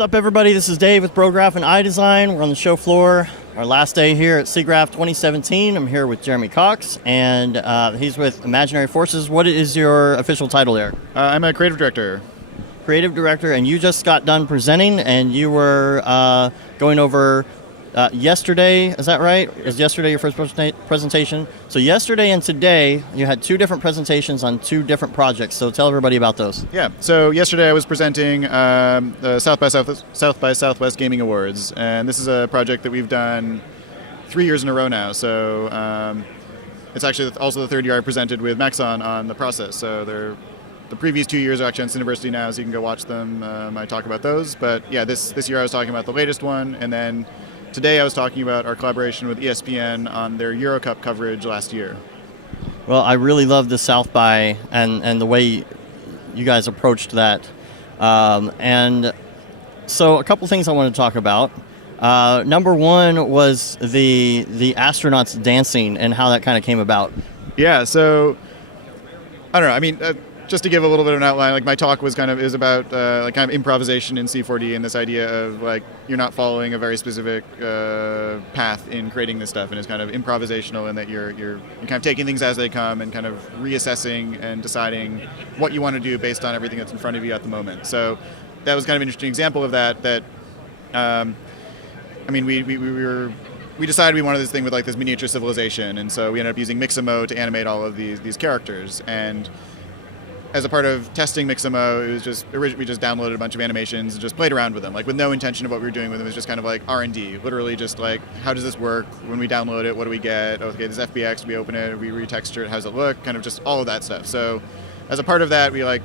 What's up, everybody? This is Dave with Prograph and iDesign. We're on the show floor, our last day here at Siggraph 2017. I'm here with Jeremy Cox, and he's with Imaginary Forces. What is your official title there? I'm a creative director. Creative director, and you just got done presenting, and you were going over yesterday, is that right? Is yesterday your first presentation? So yesterday and today, you had two different presentations on two different projects. So tell everybody about those. Yeah, so yesterday I was presenting the South by Southwest Gaming Awards, and this is a project that we've done 3 years in a row now. So it's actually also the third year I presented with Maxon on the process. So the previous 2 years are actually on Cineversity now, so you can go watch them. I talk about those. But yeah, this year I was talking about the latest one, and then today I was talking about our collaboration with ESPN on their Euro Cup coverage last year. Well, I really love the South by and the way you guys approached that. And so a couple things I want to talk about. Number one was the astronauts dancing and how that kind of came about. Yeah, so I don't know. I mean, just to give a little bit of an outline, like my talk was about like kind of improvisation in C4D and this idea of like you're not following a very specific path in creating this stuff, and it's kind of improvisational in that you're kind of taking things as they come and kind of reassessing and deciding what you want to do based on everything that's in front of you at the moment. So that was kind of an interesting example of that. I mean, we decided we wanted this thing with like this miniature civilization, and so we ended up using Mixamo to animate all of these characters. And as a part of testing Mixamo, it was just we just downloaded a bunch of animations and just played around with them, like with no intention of what we were doing with them. It was just kind of like R&D, literally just like, how does this work? When we download it, what do we get? Okay, this FBX, we open it, we retexture it, how does it look? Kind of just all of that stuff. So as a part of that, we one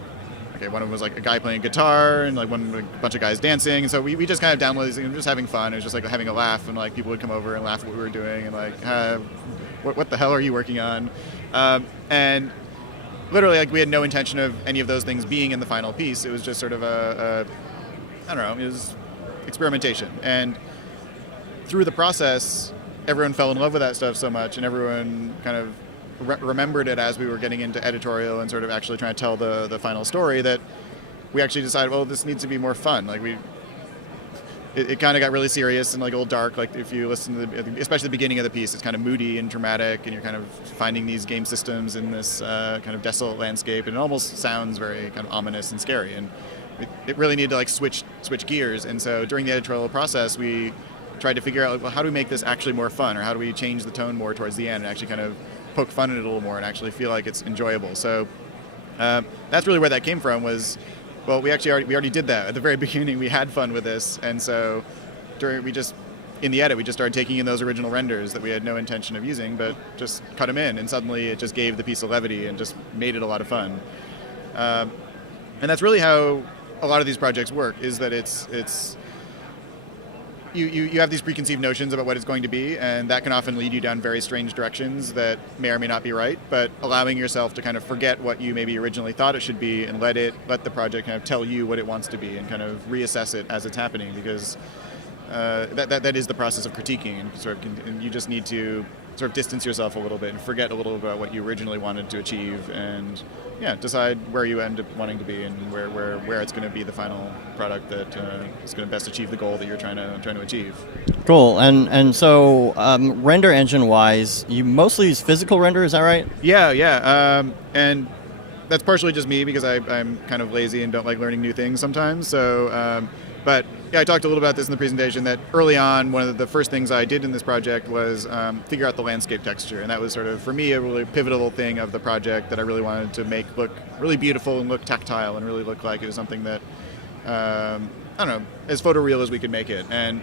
of them was like a guy playing guitar and like a bunch of guys dancing. And so we just kind of downloaded these things and just having fun. It was just like having a laugh, and like people would come over and laugh at what we were doing and like, what the hell are you working on? And literally, like, we had no intention of any of those things being in the final piece. It was just sort of I don't know, it was experimentation. And through the process, everyone fell in love with that stuff so much, and everyone kind of remembered it as we were getting into editorial and sort of actually trying to tell the final story, that we actually decided, well, this needs to be more fun. Like it kind of got really serious and like a little dark. Like if you listen to especially the beginning of the piece, it's kind of moody and dramatic, and you're kind of finding these game systems in this kind of desolate landscape, and it almost sounds very kind of ominous and scary. And it really needed to like switch gears. And so during the editorial process, we tried to figure out, like, well, how do we make this actually more fun, or how do we change the tone more towards the end and actually kind of poke fun at it a little more and actually feel like it's enjoyable. So that's really where that came from. Was, well, we already did that at the very beginning. We had fun with this, and so in the edit we just started taking in those original renders that we had no intention of using, but just cut them in, and suddenly it just gave the piece of levity and just made it a lot of fun. And that's really how a lot of these projects work. Is that it's you have these preconceived notions about what it's going to be, and that can often lead you down very strange directions that may or may not be right. But allowing yourself to kind of forget what you maybe originally thought it should be, and let the project kind of tell you what it wants to be, and kind of reassess it as it's happening, because that is the process of critiquing, and you just need to sort of distance yourself a little bit and forget a little about what you originally wanted to achieve, and decide where you end up wanting to be, and where it's going to be the final product that is going to best achieve the goal that you're trying to achieve. Cool. And so render engine wise, you mostly use physical render, is that right? Yeah. And that's partially just me, because I'm kind of lazy and don't like learning new things sometimes. So, but yeah, I talked a little about this in the presentation, that early on, one of the first things I did in this project was figure out the landscape texture. And that was sort of, for me, a really pivotal thing of the project that I really wanted to make look really beautiful and look tactile and really look like it was something that, I don't know, as photoreal as we could make it. And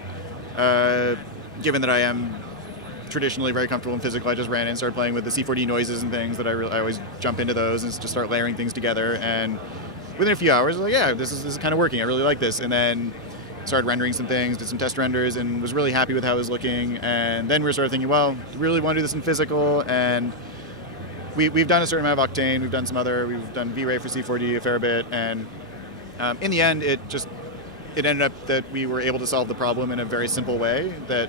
given that I am traditionally very comfortable in physical, I just ran in and started playing with the C4D noises and things that I always jump into those and just start layering things together. And within a few hours, I was like, yeah, this is kind of working. I really like this. And then started rendering some things, did some test renders, and was really happy with how it was looking. And then we were sort of thinking, well, do we really want to do this in physical? And we've done a certain amount of Octane. We've done V-Ray for C4D a fair bit. And in the end, it ended up that we were able to solve the problem in a very simple way, that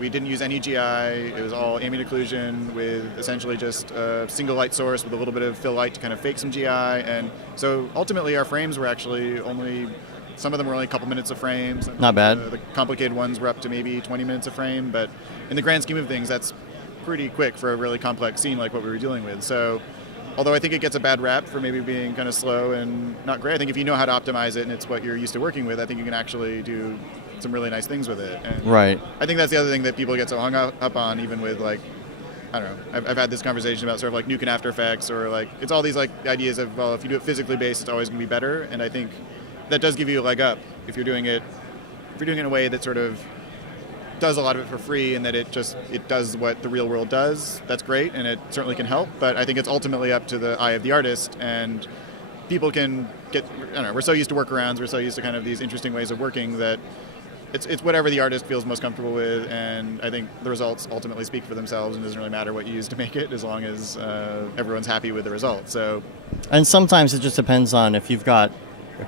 we didn't use any GI. It was all ambient occlusion with essentially just a single light source with a little bit of fill light to kind of fake some GI. And so ultimately our frames were actually only some of them were only a couple minutes a frame. Not bad. The complicated ones were up to maybe 20 minutes a frame, but in the grand scheme of things, that's pretty quick for a really complex scene like what we were dealing with. So, although I think it gets a bad rap for maybe being kind of slow and not great, I think if you know how to optimize it and it's what you're used to working with, I think you can actually do some really nice things with it. And right. I think that's the other thing that people get so hung up on, even with like, I don't know, I've had this conversation about sort of like Nuke and After Effects, or like, it's all these like ideas of, well, if you do it physically based, it's always going to be better. And I think that does give you a leg up if you're doing it in a way that sort of does a lot of it for free, and that it does what the real world does. That's great, and it certainly can help. But I think it's ultimately up to the eye of the artist, and people can get, I don't know, we're so used to workarounds, we're so used to kind of these interesting ways of working that it's whatever the artist feels most comfortable with, and I think the results ultimately speak for themselves, and it doesn't really matter what you use to make it, as long as everyone's happy with the result. So, and sometimes it just depends on if you've got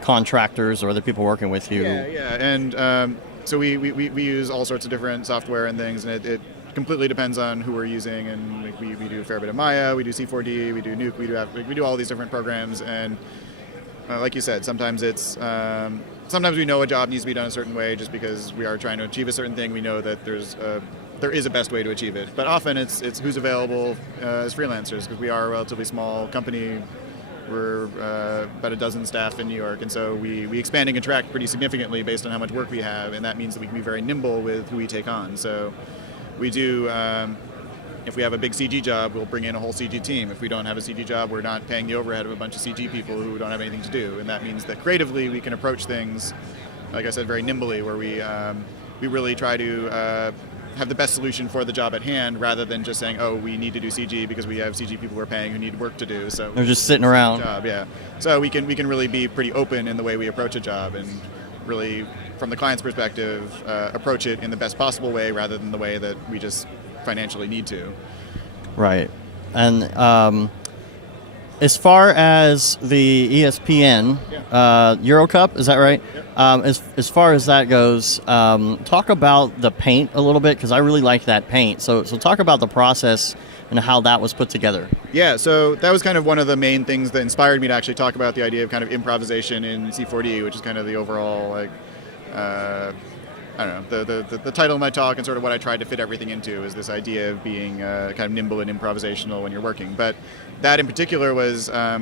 contractors or other people working with you. Yeah, and so we use all sorts of different software and things, and it completely depends on who we're using, and like, we do a fair bit of Maya, we do C4D, we do Nuke, we do all these different programs, and like you said, sometimes it's sometimes we know a job needs to be done a certain way just because we are trying to achieve a certain thing. We know that there is a best way to achieve it, but often it's who's available as freelancers, because we are a relatively small company. We're about a dozen staff in New York, and so we expand and contract pretty significantly based on how much work we have, and that means that we can be very nimble with who we take on. So we do, if we have a big CG job, we'll bring in a whole CG team. If we don't have a CG job, we're not paying the overhead of a bunch of CG people who don't have anything to do, and that means that creatively we can approach things, like I said, very nimbly, where we really try to have the best solution for the job at hand, rather than just saying, oh, we need to do CG because we have CG people we're paying who need work to do. So they're just sitting around. Job, yeah. So we can really be pretty open in the way we approach a job, and really, from the client's perspective, approach it in the best possible way, rather than the way that we just financially need to. Right. And as far as the ESPN Euro Cup, is that right? Yep. As far as that goes, talk about the paint a little bit, because I really like that paint. So talk about the process and how that was put together. Yeah, so that was kind of one of the main things that inspired me to actually talk about the idea of kind of improvisation in C4D, which is kind of the overall, like, I don't know, the title of my talk, and sort of what I tried to fit everything into, is this idea of being kind of nimble and improvisational when you're working. But that in particular was, I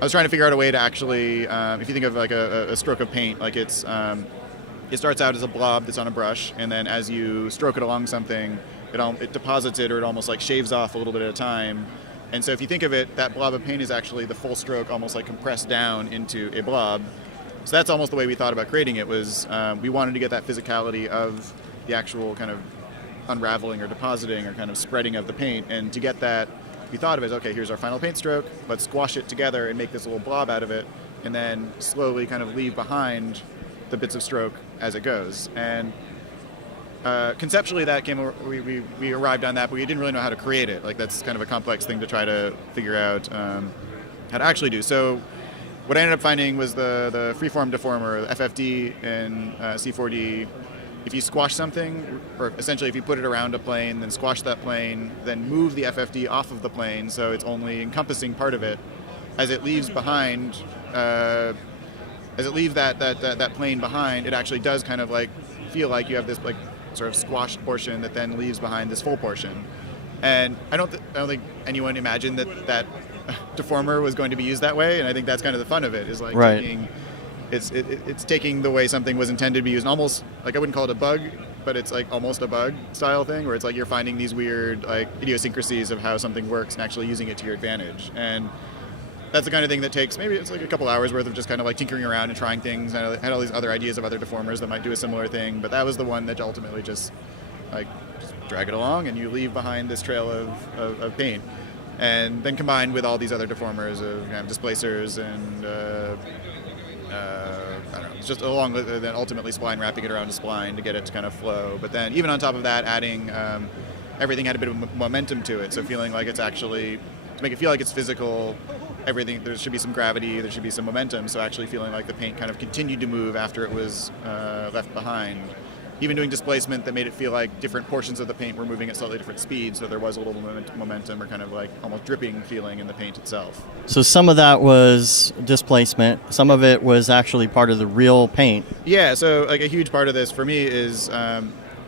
was trying to figure out a way to actually, if you think of like a stroke of paint, like it starts out as a blob that's on a brush, and then as you stroke it along something, it deposits it, or it almost like shaves off a little bit at a time. And so if you think of it, that blob of paint is actually the full stroke almost like compressed down into a blob. So that's almost the way we thought about creating it, was we wanted to get that physicality of the actual kind of unraveling or depositing or kind of spreading of the paint. And to get that, we thought of it as, okay, here's our final paint stroke, let's squash it together and make this little blob out of it, and then slowly kind of leave behind the bits of stroke as it goes. And conceptually that came, we arrived on that, but we didn't really know how to create it. Like, that's kind of a complex thing to try to figure out how to actually do. So what I ended up finding was the freeform deformer, the FFD in C4D. If you squash something, or essentially if you put it around a plane, then squash that plane, then move the FFD off of the plane so it's only encompassing part of it, as it leaves behind, as it leaves that plane behind, it actually does kind of like feel like you have this like sort of squashed portion that then leaves behind this full portion. And I don't think anyone imagined that deformer was going to be used that way, and I think that's kind of the fun of it, is like right. It's taking the way something was intended to be used, and almost like, I wouldn't call it a bug, but it's like almost a bug style thing, where it's like you're finding these weird like idiosyncrasies of how something works and actually using it to your advantage. And that's the kind of thing that takes, maybe it's like a couple hours worth of just kind of like tinkering around and trying things. And I had all these other ideas of other deformers that might do a similar thing, but that was the one that ultimately just drag it along, and you leave behind this trail of paint. And then combined with all these other deformers of kind of displacers and I don't know, it's just along with then ultimately spline wrapping it around a spline to get it to kind of flow. But then even on top of that, adding everything had a bit of momentum to it. So feeling like it's actually, to make it feel like it's physical, everything, there should be some gravity, there should be some momentum. So actually feeling like the paint kind of continued to move after it was left behind. even doing displacement that made it feel like different portions of the paint were moving at slightly different speeds, so there was a little momentum or kind of like almost dripping feeling in the paint itself. So some of that was displacement. Some of it was actually part of the real paint. Yeah, so like a huge part of this for me is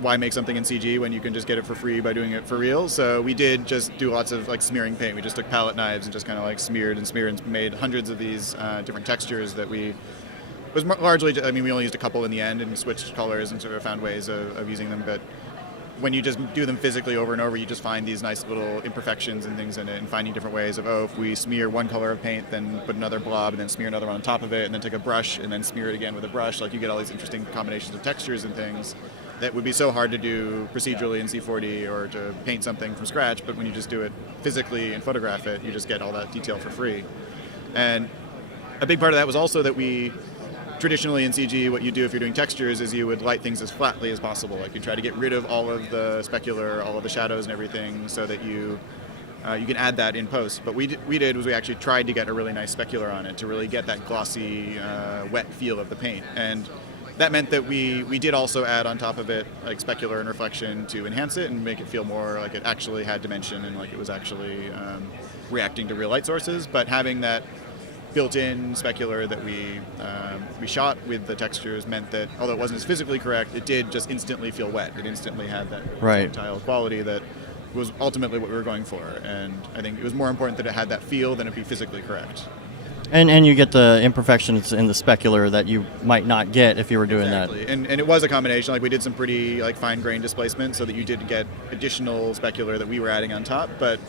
why make something in CG when you can just get it for free by doing it for real. So we did just do lots of like smearing paint. We just took palette knives and just kind of like smeared and made hundreds of these different textures that we was largely, I mean, we only used a couple in the end and switched colors and sort of found ways of using them. But when you just do them physically over and over, you just find these nice little imperfections and things in it, and finding different ways of, if we smear one color of paint, then put another blob, and then smear another one on top of it, and then take a brush and then smear it again with a brush. Like, you get all these interesting combinations of textures and things that would be so hard to do procedurally in C4D or to paint something from scratch, but when you just do it physically and photograph it, you just get all that detail for free. And a big part of that was also that we traditionally in CG, what you do if you're doing textures is you would light things as flatly as possible. Like, you try to get rid of all of the specular, all of the shadows and everything, so that you can add that in post. But we actually tried to get a really nice specular on it to really get that glossy, wet feel of the paint. And that meant that we did also add on top of it like specular and reflection to enhance it and make it feel more like it actually had dimension and like it was actually reacting to real light sources. But having that built-in specular that we shot with the textures meant that although it wasn't as physically correct, it did just instantly feel wet. It instantly had that tactile quality that was ultimately what we were going for. And I think it was more important that it had that feel than it be physically correct. And you get the imperfections in the specular that you might not get if you were doing that. And it was a combination. Like, we did some pretty like fine-grained displacement so that you did get additional specular that we were adding on top. But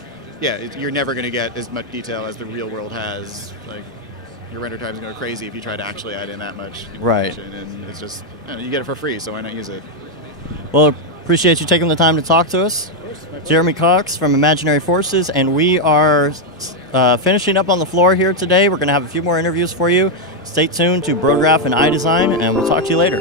yeah, you're never going to get as much detail as the real world has. Like, your render times go crazy if you try to actually add in that much information. Right. And it's just, you get it for free, so why not use it? Well, appreciate you taking the time to talk to us. Jeremy Cox from Imaginary Forces, and we are finishing up on the floor here today. We're going to have a few more interviews for you. Stay tuned to BroGraph and iDesign, and we'll talk to you later.